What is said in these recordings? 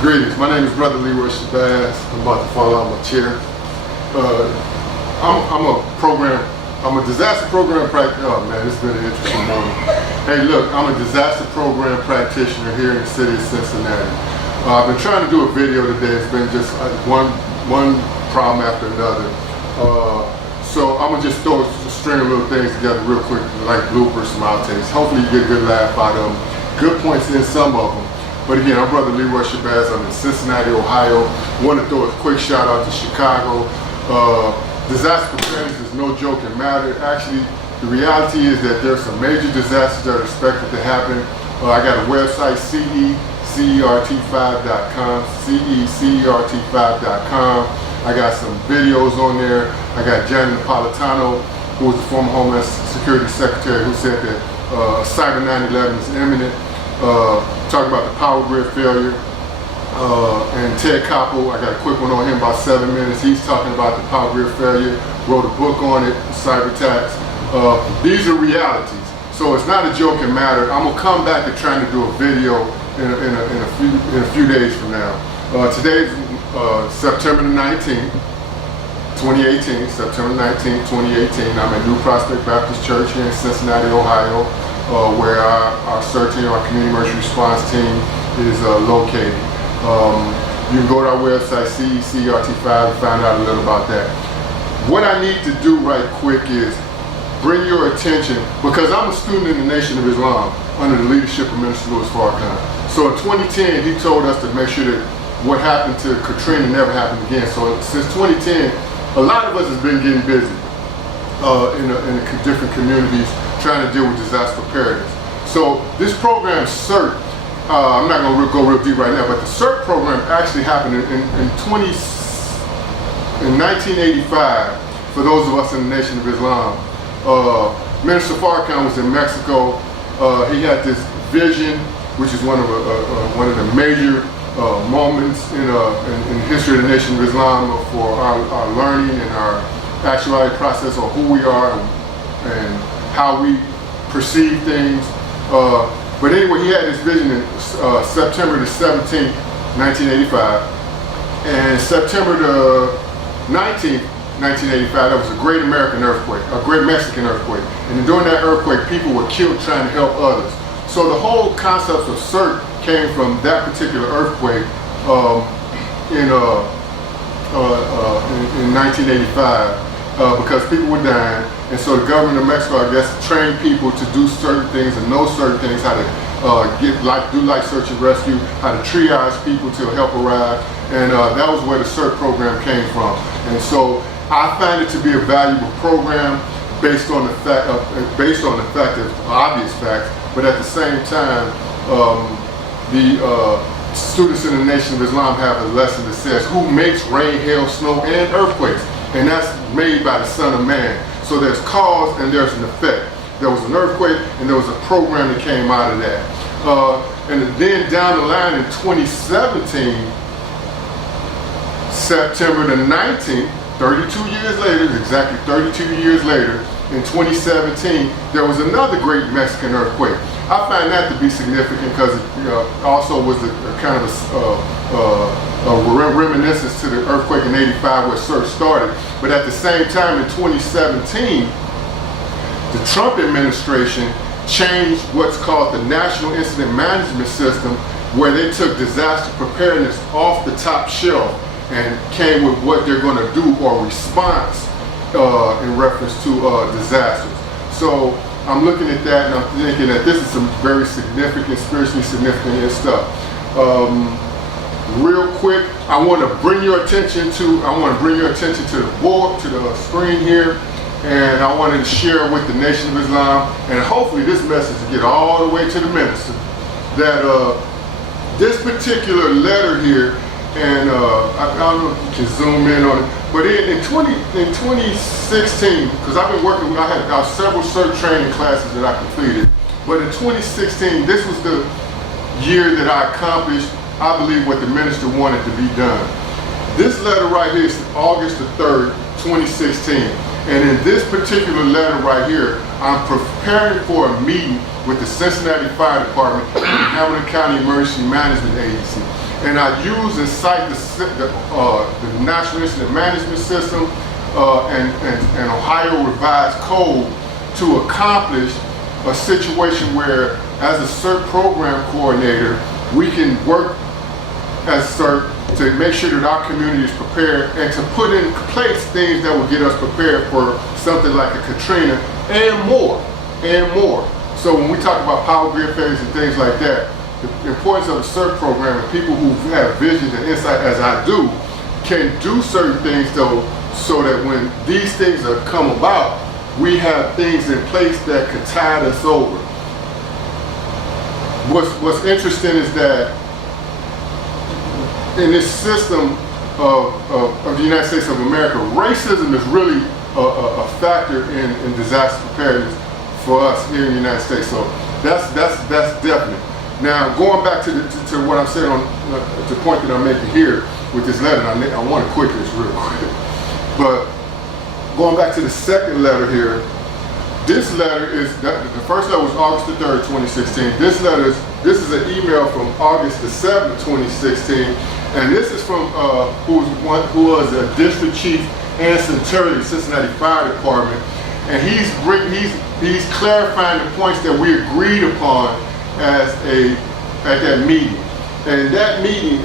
Greetings. My name is Brother Leroy Shabazz. I'm about to fall out of my chair. I'm a disaster program practitioner. Oh man, it's been an interesting morning. Hey, look, I'm a disaster program practitioner here in the city of Cincinnati. I've been trying to do a video today. It's been just one problem after another. So I'm gonna just throw a string of little things together real quick, like bloopers, some outtakes. Hopefully you get a good laugh out of them. Good points in some of them. But again, I'm Brother Leroy Shabazz. I'm in Cincinnati, Ohio. Want to throw a quick shout out to Chicago. Disaster preparedness is no joking matter. Actually, the reality is that there's some major disasters that are expected to happen. I got a website, ceCERT5.com, ceCERT5.com. I got some videos on there. I got Janet Napolitano, who was the former Homeland Security Secretary, who said that Cyber 9/11 is imminent. Talking about the power grid failure. And Ted Koppel, I got a quick one on him, about 7 minutes. He's talking about the power grid failure, wrote a book on it, cyber attacks. These are realities. So it's not a joking matter. I'm gonna come back to trying to do a video in a few days from now. Today's September the 19th, 2018, September 19th, 2018. I'm at New Prospect Baptist Church here in Cincinnati, Ohio, where our CERT team, our community emergency response team, is located. You can go to our website, ceCERT5, and find out a little about that. What I need to do right quick is bring your attention, because I'm a student in the Nation of Islam under the leadership of Minister Louis Farrakhan. So in 2010, he told us to make sure that what happened to Katrina never happened again. So since 2010, a lot of us has been getting busy in different communities trying to deal with disaster preparedness. So this program, CERT, I'm not going to go real deep right now, but the CERT program actually happened in 1985 for those of us in the Nation of Islam. Minister Farrakhan was in Mexico. He had this vision, which is one of the major moments in the history of the Nation of Islam for our learning and our actuality process on who we are and how we perceive things. But anyway, he had this vision in September the 17th, 1985. And September the 19th, 1985, there was a great American earthquake, a great Mexican earthquake. And during that earthquake, people were killed trying to help others. So the whole concept of CERT came from that particular earthquake in 1985 because people were dying. And so the government of Mexico, I guess, trained people to do certain things and know certain things, how to do like search and rescue, how to triage people till help arrive. And that was where the CERT program came from. And so I find it to be a valuable program based on the fact of obvious facts, but at the same time, the students in the Nation of Islam have a lesson that says who makes rain, hail, snow, and earthquakes, and that's made by the Son of Man. So there's cause and there's an effect. There was an earthquake and there was a program that came out of that. And then down the line in 2017, September the 19th, 32 years later, exactly 32 years later, in 2017, there was another great Mexican earthquake. I find that to be significant because it also was a kind of a reminiscence to the earthquake in '85 where CERT started. But at the same time, in 2017, the Trump administration changed what's called the National Incident Management System, where they took disaster preparedness off the top shelf and came with what they're going to do or response in reference to disasters. So I'm looking at that and I'm thinking that this is some very significant, spiritually significant stuff. Real quick, I want to bring your attention to the board, to the screen here, and I wanted to share with the Nation of Islam, and hopefully this message will get all the way to the minister, that this particular letter here, and I don't know if you can zoom in on it, but in 2016, because I've been working, I had several CERT training classes that I completed, but in 2016, this was the year that I accomplished, I believe, what the minister wanted to be done. This letter right here is August the 3rd, 2016. And in this particular letter right here, I'm preparing for a meeting with the Cincinnati Fire Department and the Hamilton County Emergency Management Agency. And I use and cite the National Incident Management System and Ohio Revised Code to accomplish a situation where, as a CERT program coordinator, we can work as CERT to make sure that our community is prepared and to put in place things that will get us prepared for something like a Katrina and more. So when we talk about power grid failures and things like that, the importance of the CERT program and people who have visions and insight, as I do, can do certain things though, so that when these things are come about, we have things in place that could tide us over. What's interesting is that in this system of the United States of America, racism is really a factor in disaster preparedness for us here in the United States. So that's definite. Now, going back to what I'm saying on the point that I'm making here with this letter, I want to quit this real quick. But going back to the second letter here, this letter is, the first letter was August the 3rd, 2016. This is an email from August the 7th, 2016, and this is from who was a district chief and Centurion of the Cincinnati Fire Department, and he's clarifying the points that we agreed upon at that meeting. And that meeting,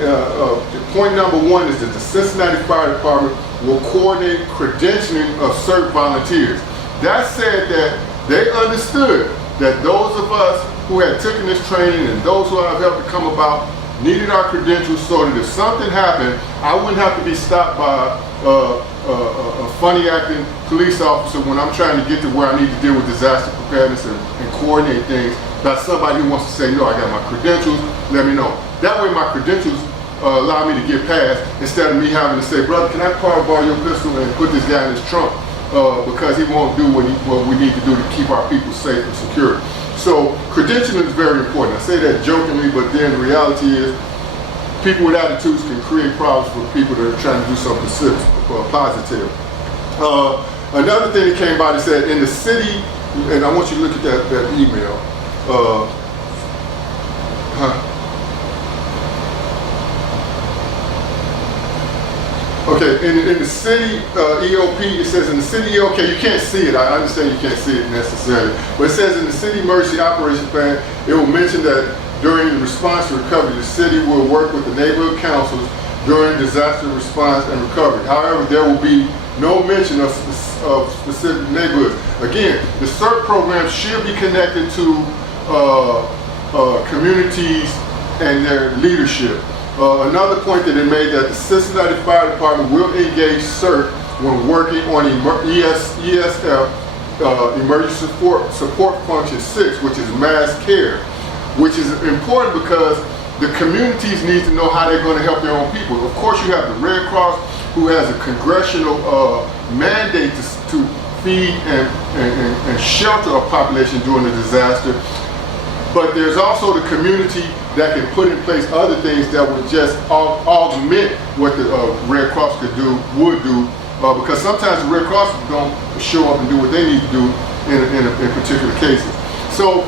point number one is that the Cincinnati Fire Department will coordinate credentialing of CERT volunteers. That said that they understood that those of us who had taken this training and those who have helped to come about needed our credentials so that if something happened, I wouldn't have to be stopped by a funny acting police officer when I'm trying to get to where I need to deal with disaster preparedness and coordinate things, by somebody who wants to say, no, I got my credentials, let me know. That way my credentials allow me to get past, instead of me having to say, brother, can I borrow your pistol and put this guy in his trunk because he won't do what we need to do to keep our people safe and secure. So credentialing is very important. I say that jokingly, but then the reality is people with attitudes can create problems for people that are trying to do something positive. Another thing that came by, that said in the city, and I want you to look at that email. Okay, in the city EOP, it says in the city, okay, you can't see it. I understand you can't see it necessarily. But it says in the city emergency operation plan, it will mention that during the response to recovery, the city will work with the neighborhood councils during disaster response and recovery. However, there will be no mention of specific neighborhoods. Again, the CERT program should be connected to communities and their leadership. Another point that they made, that the Cincinnati Fire Department will engage CERT when working on ESF, Emergency Support Function 6, which is mass care, which is important because the communities need to know how they're going to help their own people. Of course, you have the Red Cross, who has a congressional mandate to feed and shelter a population during a disaster. But there's also the community that can put in place other things that would just augment what the Red Cross would do, because sometimes the Red Cross don't show up and do what they need to do in particular cases. So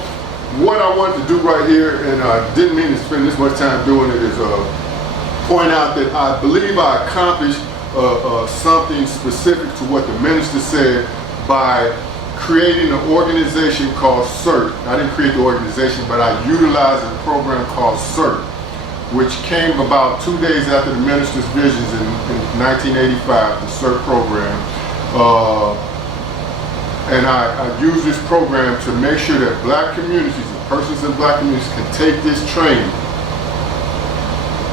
what I wanted to do right here, and I didn't mean to spend this much time doing it, is point out that I believe I accomplished something specific to what the minister said by creating an organization called CERT. I didn't create the organization, but I utilized a program called CERT, which came about 2 days after the minister's visions in 1985, the CERT program. And I use this program to make sure that black communities and persons in black communities can take this training,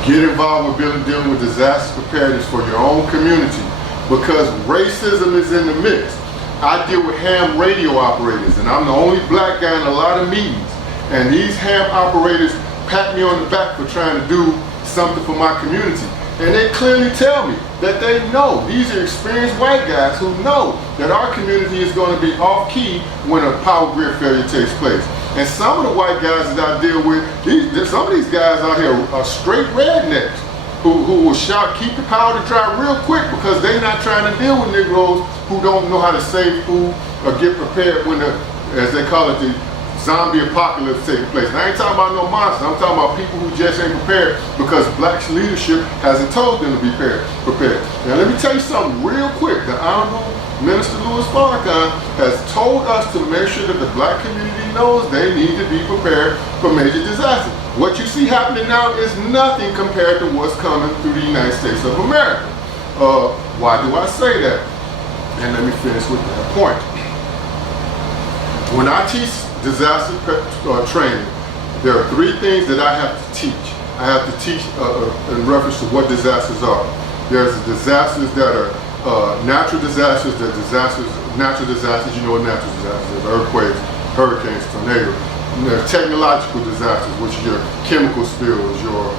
get involved with dealing with disaster preparedness for your own community, because racism is in the mix. I deal with ham radio operators, and I'm the only black guy in a lot of meetings. And these ham operators pat me on the back for trying to do something for my community. And they clearly tell me that they know. These are experienced white guys who know that our community is going to be off key when a power grid failure takes place. And some of the white guys that I deal with, some of these guys out here are straight rednecks. who will shout, keep the powder dry real quick, because they're not trying to deal with Negroes who don't know how to save food or get prepared when the, as they call it, the zombie apocalypse taking place. And I ain't talking about no monsters. I'm talking about people who just ain't prepared because black leadership hasn't told them to be prepared. Now let me tell you something real quick. The Honorable Minister Louis Farrakhan has told us to make sure that the black community knows they need to be prepared for major disasters. What you see happening now is nothing compared to what's coming through the United States of America. Why do I say that? And let me finish with that point. When I teach disaster training, there are three things that I have to teach. I have to teach in reference to what disasters are. There's disasters that are natural disasters, natural disasters, you know what natural disasters are, earthquakes, hurricanes, tornadoes. And there's technological disasters, which are your chemical spills, your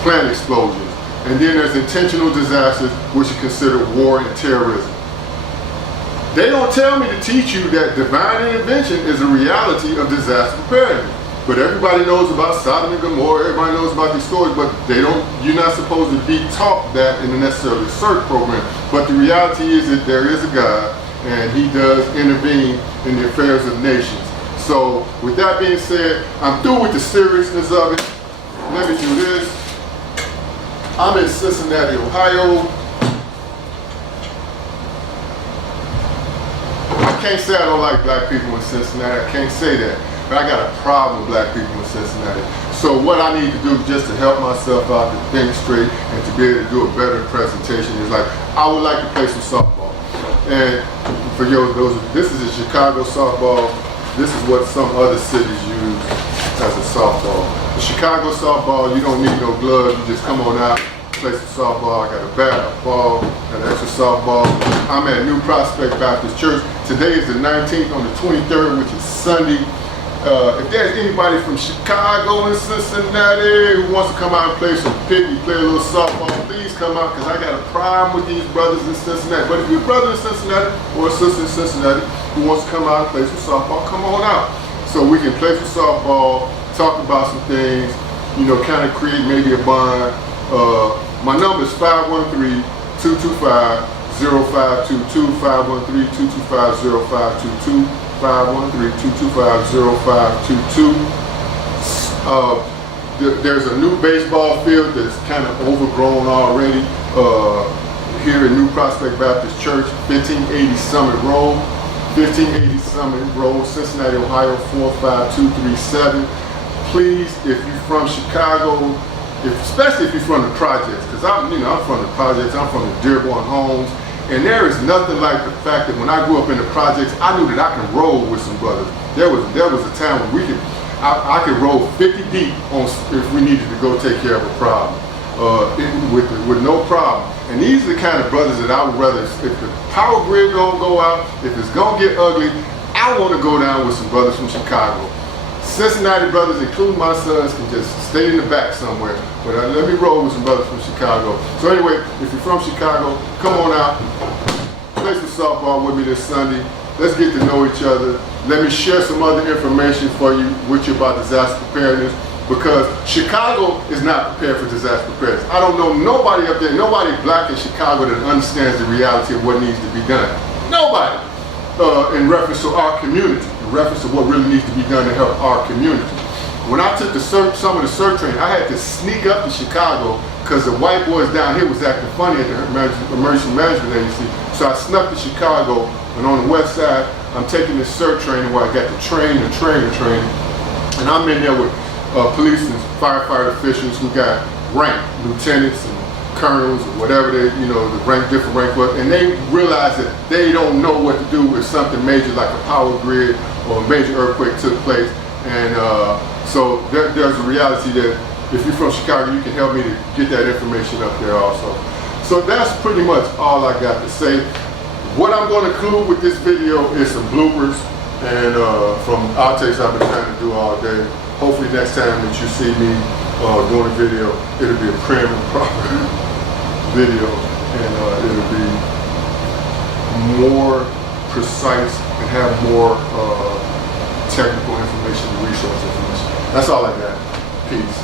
plant explosions. And then there's intentional disasters, which are considered war and terrorism. They don't tell me to teach you that divine intervention is a reality of disaster preparedness. But everybody knows about Sodom and Gomorrah, everybody knows about these stories, but you're not supposed to be taught that in a necessarily CERT program. But the reality is that there is a God, and he does intervene in the affairs of nations. So with that being said, I'm through with the seriousness of it. Let me do this. I'm in Cincinnati, Ohio. I can't say I don't like black people in Cincinnati. I can't say that. But I got a problem with black people in Cincinnati. So what I need to do just to help myself out to think straight and to be able to do a better presentation is I would like to play some softball. And for those, this is a Chicago softball. This is what some other cities use as a softball. The Chicago softball, you don't need no gloves. You just come on out, play some softball. I got a bat, a ball, an extra softball. I'm at New Prospect Baptist Church. Today is the 19th, on the 23rd, which is Sunday. If there's anybody from Chicago and Cincinnati who wants to come out and play some picnic, play a little softball, please come out, because I got a problem with these brothers in Cincinnati. But if you're a brother in Cincinnati or a sister in Cincinnati who wants to come out and play some softball, come on out. So we can play some softball, talk about some things, kind of create maybe a bond. My number is 513-225-0522, 513-225-0522. 513-225-0522. There's a new baseball field that's kind of overgrown already here in New Prospect Baptist Church, 1580 Summit Road, 1580 Summit Road, Cincinnati, Ohio 45237. Please, if you're from Chicago, especially if you're from the projects, because I'm from the projects, I'm from the Dearborn Homes. And there is nothing like the fact that when I grew up in the projects, I knew that I could roll with some brothers. There was a time when I could roll 50 deep if we needed to go take care of a problem, with no problem. And these are the kind of brothers that I would rather, if the power grid gonna go out, if it's gonna get ugly, I want to go down with some brothers from Chicago. Cincinnati brothers, including my sons, can just stay in the back somewhere. But let me roll with some brothers from Chicago. So anyway, if you're from Chicago, come on out, play some softball with me this Sunday. Let's get to know each other. Let me share some other information with you about disaster preparedness, because Chicago is not prepared for disaster preparedness. I don't know nobody up there, nobody black in Chicago that understands the reality of what needs to be done. Nobody. In reference to our community, in reference to what really needs to be done to help our community. When I took some of the CERT training, I had to sneak up to Chicago because the white boys down here was acting funny at the emergency management agency. So I snuck to Chicago, and on the west side, I'm taking this CERT training where I got the training. And I'm in there with police and firefighter officials who got rank, lieutenants and colonels or whatever the different rank was, and they realize that they don't know what to do if something major like a power grid or a major earthquake took place. And so there's a reality that if you're from Chicago, you can help me to get that information up there also. So that's pretty much all I got to say. What I'm going to include with this video is some bloopers and from outtakes I've been trying to do all day. Hopefully next time that you see me doing a video, it'll be a prim and proper video, and it'll be more precise and have more technical information and resource information. That's all I got. Peace.